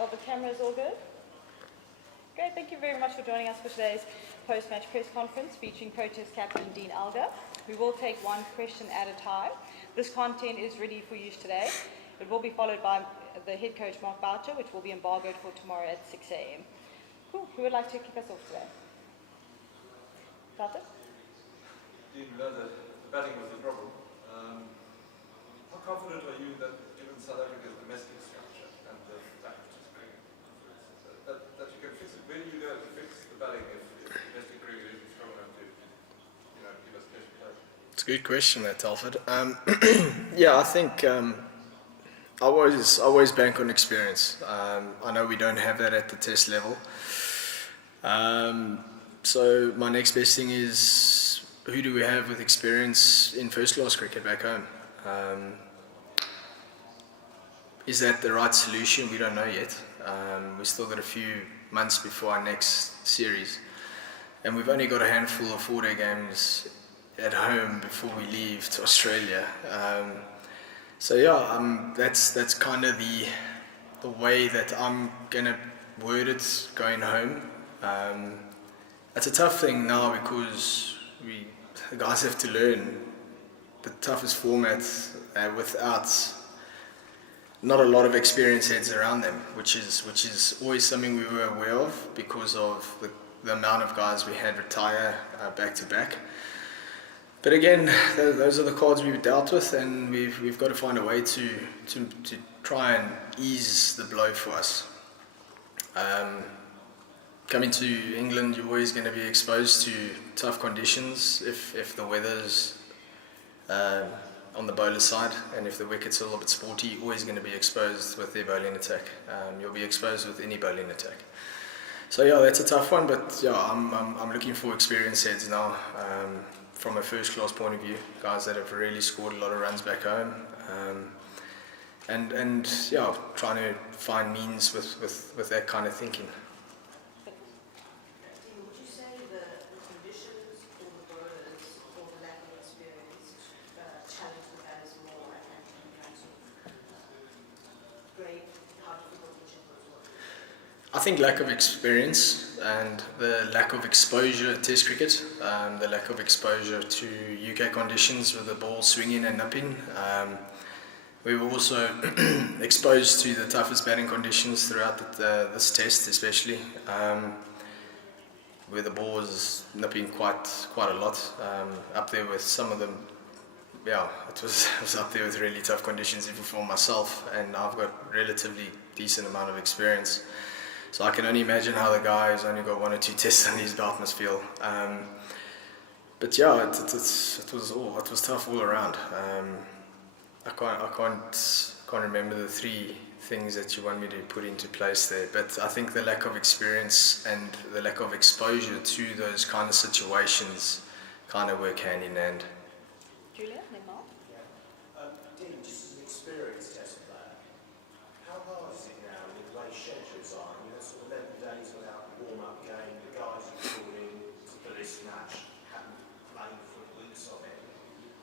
Are the cameras all good? Great, thank you very much for joining us for today's post-match press conference featuring Proteas captain Dean Elgar. We will take one question at a time. This content is ready for use today. It will be followed by the head coach Mark Boucher, which will be embargoed for tomorrow at 6 a.m. Cool. Who would like to kick us off today? Boucher? Dean, we know that the batting was the problem. How confident are you that given South Africa's domestic structure and the fact that you can fix it? Where do you go to fix the batting if domestic cricket isn't strong enough to give us cash play? It's a good question there, Telford. Yeah, I think I always bank on experience. I know we don't have that at the test level. So my next best thing is, who do we have with experience in first class cricket back home? Is that the right solution? We don't know yet. We still got a few months before our next series, and we've only got a handful of 4-day games at home before we leave to Australia. So yeah, that's kind of the way that I'm gonna word it going home. It's a tough thing now because the guys have to learn the toughest format without not a lot of experienced heads around them, which is always something we were aware of because of the amount of guys we had retire back to back. But again, those are the cards we've dealt with, and we've got to find a way to try and ease the blow for us. Coming to England, you're always going to be exposed to tough conditions if the weather's on the bowler side, and if the wicket's a little bit sporty, you're always going to be exposed with their bowling attack. You'll be exposed with any bowling attack. So yeah, that's a tough one, but yeah, I'm looking for experienced heads now. From a first class point of view, guys that have really scored a lot of runs back home, and yeah, trying to find means with that kind of thinking. Would you say the conditions or the bowlers or the lack of experience challenge the batters more and grade how difficult each of those were? I think lack of experience and the lack of exposure to Test cricket, the lack of exposure to UK conditions with the ball swinging and nipping. We were also exposed to the toughest batting conditions throughout this Test, especially where the ball was nipping quite a lot. Up there with some of them, yeah, it was up there with really tough conditions even for myself, and I've got relatively decent amount of experience. So I can only imagine how the guy who's only got 1 or 2 tests on his belt must feel. But yeah, it was tough all around. I can't remember the 3 things that you want me to put into place there. But I think the lack of experience and the lack of exposure to those kind of situations kind of work hand in hand. Julia, Neymar? Dean, just as an experienced test player, how hard is it now with the way schedules are? I mean, that's sort of 11 days without a warm-up game, the guys you called in for this match haven't played for weeks of it.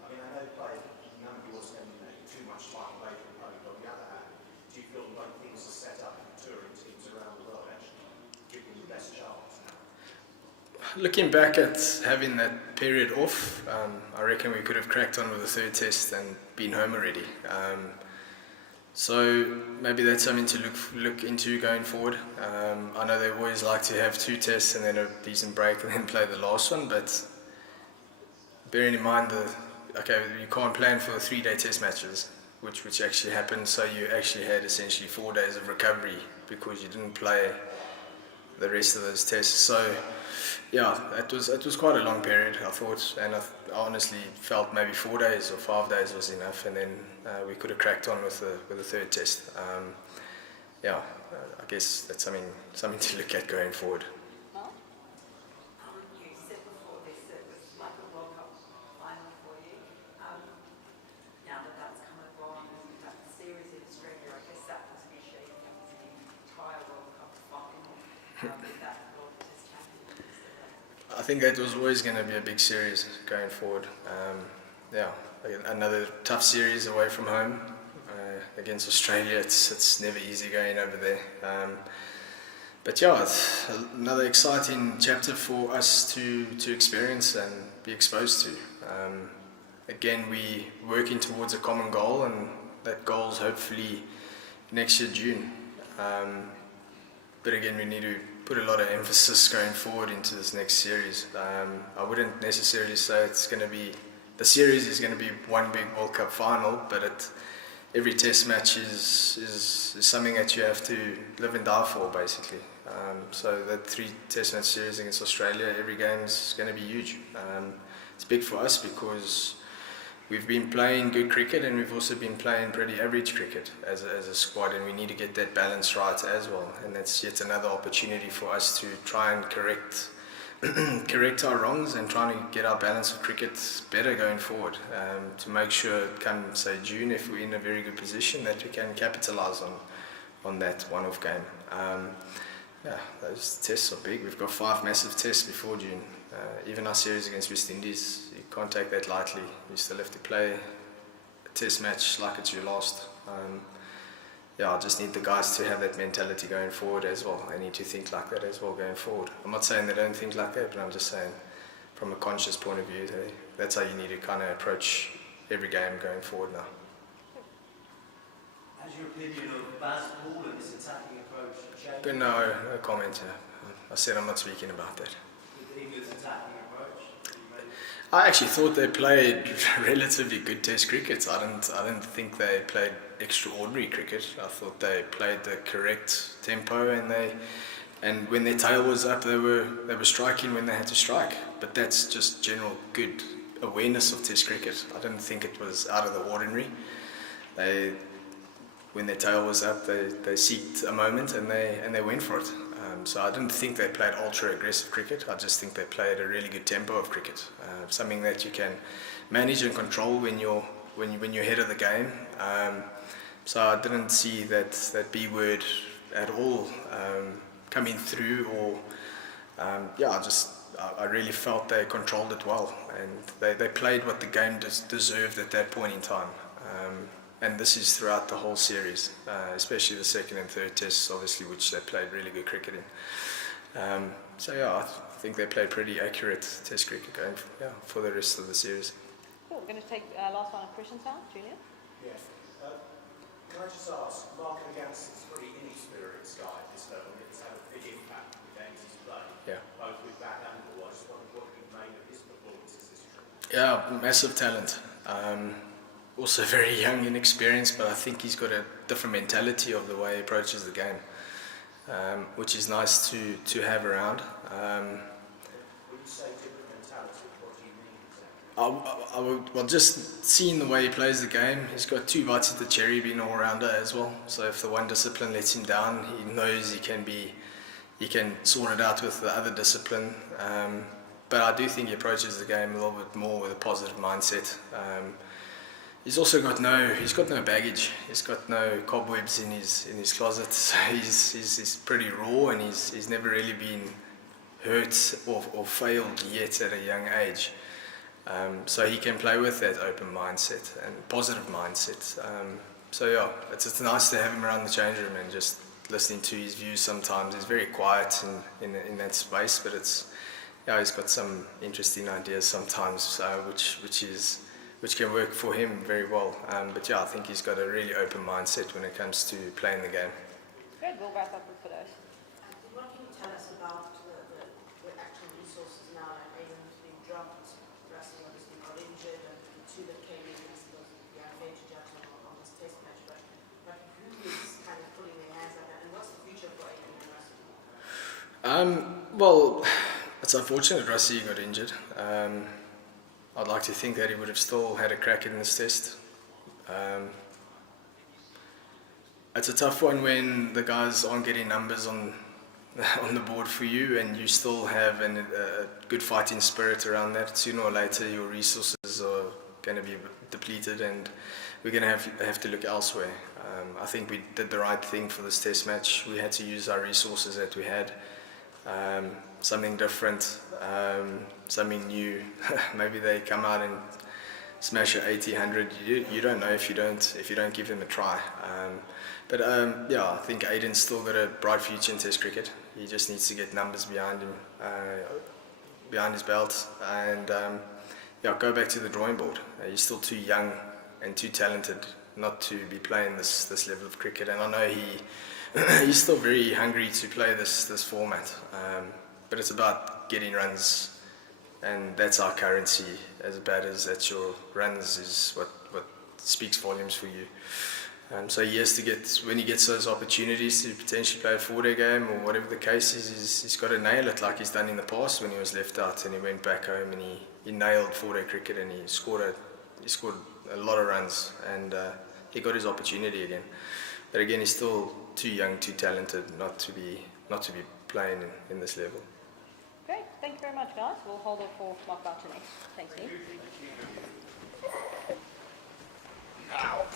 I mean, I know players, none of you are spending too much time away from home, but on the other hand, do you feel like things are set up in touring teams around the world actually give them the best chance now? Looking back at having that period off, I reckon we could have cracked on with the 3rd test and been home already. So maybe that's something to look into going forward. I know they always like to have 2 tests and then a decent break and then play the last one, but bearing in mind you can't plan for 3-day test matches, which actually happened, so you actually had essentially 4 days of recovery because you didn't play the rest of those tests. So yeah, it was quite a long period, I thought, and I honestly felt maybe 4 days or 5 days was enough, and then we could have cracked on with the 3rd test. Yeah, I guess that's something to look at going forward. You said before this it was like a World Cup final for you. Now that's come and gone, and that series in Australia, I guess that must be shaping up to the entire World Cup final. With that World Test Championship. I think that was always going to be a big series going forward. Yeah, another tough series away from home. against Australia. It's never easy going over there. But yeah, it's another exciting chapter for us to experience and be exposed to. Again, we working towards a common goal, and that goal is hopefully next year June. But again, we need to put a lot of emphasis going forward into this next series. I wouldn't necessarily say the series is going to be one big World Cup final, but every test match is something that you have to live and die for, basically. So that 3 test match series against Australia, every game is going to be huge. It's big for us because we've been playing good cricket, and we've also been playing pretty average cricket as a squad, and we need to get that balance right as well. And that's yet another opportunity for us to try and correct our wrongs and trying to get our balance of cricket better going forward, to make sure come say June, if we're in a very good position, that we can capitalise on that one-off game. Yeah, those tests are big. We've got 5 massive tests before June. Even our series against West Indies, you can't take that lightly. You still have to play a test match like it's your last. I just need the guys to have that mentality going forward as well. They need to think like that as well going forward. I'm not saying they don't think like that, but I'm just saying from a conscious point of view, that's how you need to kind of approach every game going forward now. Has your opinion of Baz Ball and his attacking approach changed? But no comment here. I said I'm not speaking about that. With England's attacking approach? I actually thought they played relatively good test cricket. I didn't think they played extraordinary cricket. I thought they played the correct tempo, and when their tail was up, they were striking when they had to strike. But that's just general good awareness of test cricket. I didn't think it was out of the ordinary. When their tail was up, they seeked a moment and they went for it. So I didn't think they played ultra aggressive cricket. I just think they played a really good tempo of cricket, something that you can manage and control when you're ahead of the game. So I didn't see that B word at all coming through, or I really felt they controlled it well, and they played what the game deserved at that point in time. And this is throughout the whole series, especially the second and third tests, obviously, which they played really good cricket in. I think they played pretty accurate test cricket going for the rest of the series. Cool. We're going to take last round of questions now. Julian? Yeah. Can I just ask, Mark Aganson's a pretty inexperienced guy at this level, and it's had a big impact on the games he's played, both with bat and ball. I just wondered what you've made of his performances this trip. Yeah, massive talent. Also very young, inexperienced, but I think he's got a different mentality of the way he approaches the game, which is nice to have around. When you say different mentality, what do you mean exactly? Well, just seeing the way he plays the game, he's got 2 bites at the cherry, being an all-rounder as well. So if the one discipline lets him down, he knows he can sort it out with the other discipline. But I do think he approaches the game a little bit more with a positive mindset. He's also got no baggage. He's got no cobwebs in his closet. So he's pretty raw, and he's never really been hurt or failed yet at a young age. So he can play with that open mindset and positive mindset. It's nice to have him around the change room and just listening to his views. Sometimes he's very quiet in that space, but he's got some interesting ideas sometimes, which can work for him very well. I think he's got a really open mindset when it comes to playing the game. Good. We'll wrap up with those. What can you tell us about the actual resources now? Like Aiden's been dropped, Russell obviously got injured, and the 2 that came in, I suppose, fair to judge on this test match. But who is kind of pulling their hands out, and what's the future for Aiden and Russell? Well, it's unfortunate Russie got injured. I'd like to think that he would have still had a crack in this test. It's a tough one when the guys aren't getting numbers on the board for you, and you still have a good fighting spirit around that. Sooner or later, your resources are going to be depleted, and we're going to have to look elsewhere. I think we did the right thing for this test match. We had to use our resources that we had. Something different, something new. Maybe they come out and smash at 80, 100. You don't know if you don't give him a try. Yeah, I think Aiden's still got a bright future in Test cricket. He just needs to get numbers behind him, behind his belt, and yeah, go back to the drawing board. He's still too young and too talented not to be playing this level of cricket. And I know he's still very hungry to play this format. But it's about getting runs, and that's our currency as a batters. That's your runs is what speaks volumes for you. So he has to when he gets those opportunities to potentially play a 4-day game or whatever the case is, he's got to nail it like he's done in the past when he was left out and he went back home and he nailed 4-day cricket and he scored a lot of runs, and he got his opportunity again. But again, he's still too young, too talented not to be playing in this level. Great, thank you very much, guys. We'll hold off for Mark Boucher next. Thanks, Dean. Ow.